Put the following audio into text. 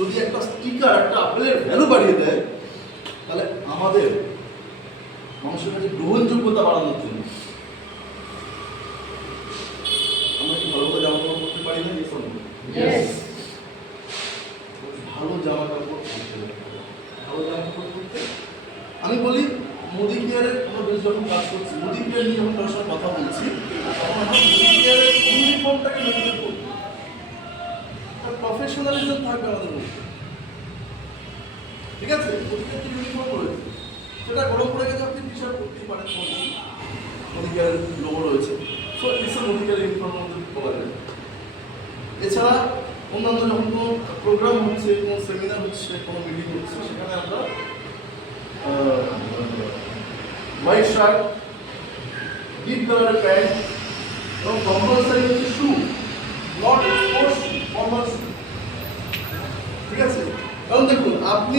যদি একটা স্টিকার একটা আপেলের ভ্যালু বাড়িয়ে দেয়, তাহলে আমাদের মানুষের কাছে গ্রহণযোগ্যতা বাড়ানোর জন্য আমরা কি ভালো করে জামা কাপড় পরতে পারি না? ভালো জামা কাপড় পরতে ভালো জামা কাপড় পরতে আমি বলি মোদি কেয়ারের আমরা বেশ যখন কাজ করছি, মোদি কেয়ার নিয়ে যখন কারোর সাথে কথা বলছি, তখন আমরা মোদি কেয়ারের ইউনিফর্মটাকে মেনটেন করবো, প্রফেশনালিজম থাকবে আমাদের মধ্যে। ঠিক আছে, মোদি কেয়ার ইউনিফর্ম রয়েছে, সেটা গরম পড়ে গেছে আপনি টি শার্ট পরতেই পারেন, মোদি কেয়ারের লোগো রয়েছে, so it's Modi care uniform মধ্যে বলা যায়। এছাড়া অন্যান্য যখন কোনো প্রোগ্রাম হচ্ছে, কোনো সেমিনার হচ্ছে, কোনো মিটিং হচ্ছে, সেখানে আমরা হোয়াইট শার্ট, ডিপ কালারের প্যান্ট এবং কম্পালসারি হচ্ছে শু, নট স্পোর্টস ফর্মাল শু। ঠিক আছে, কারণ দেখুন আপনি